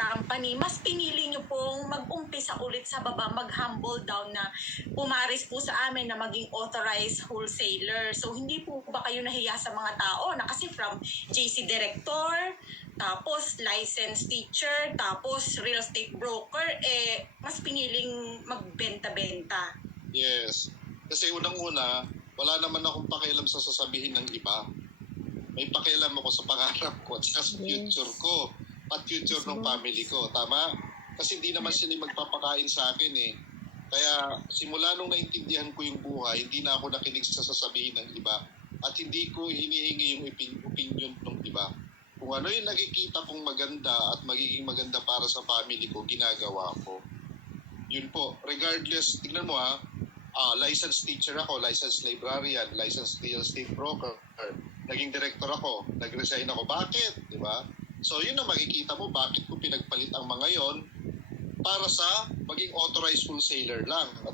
company, mas pinili nyo pong mag-umpisa ulit sa baba, mag-humble down na pumaris po sa amin na maging authorized wholesaler. So hindi po ba kayo nahiya sa mga tao na kasi from JC Director, tapos licensed teacher, tapos real estate broker, mas piniling magbenta-benta? Yes. Kasi unang-una, wala naman akong pakialam sa sasabihin ng iba. May pakialam ako sa pangarap ko at sa future ko at future ng family ko. Tama? Kasi hindi naman sila magpapakain sa akin eh. Kaya simula nung naintindihan ko yung buhay, hindi na ako nakinig sa sasabihin ng iba. At hindi ko hinihingi yung opinion ng iba. Kung ano yung nakikita kong maganda at magiging maganda para sa family ko, ginagawa ko. Yun po. Regardless, tignan mo licensed teacher ako, licensed librarian, licensed real estate broker, naging director ako, nag-resign ako. Bakit? Di ba? So yun ang makikita mo, bakit ko pinagpalit ang mga yon para sa maging authorized wholesaler lang at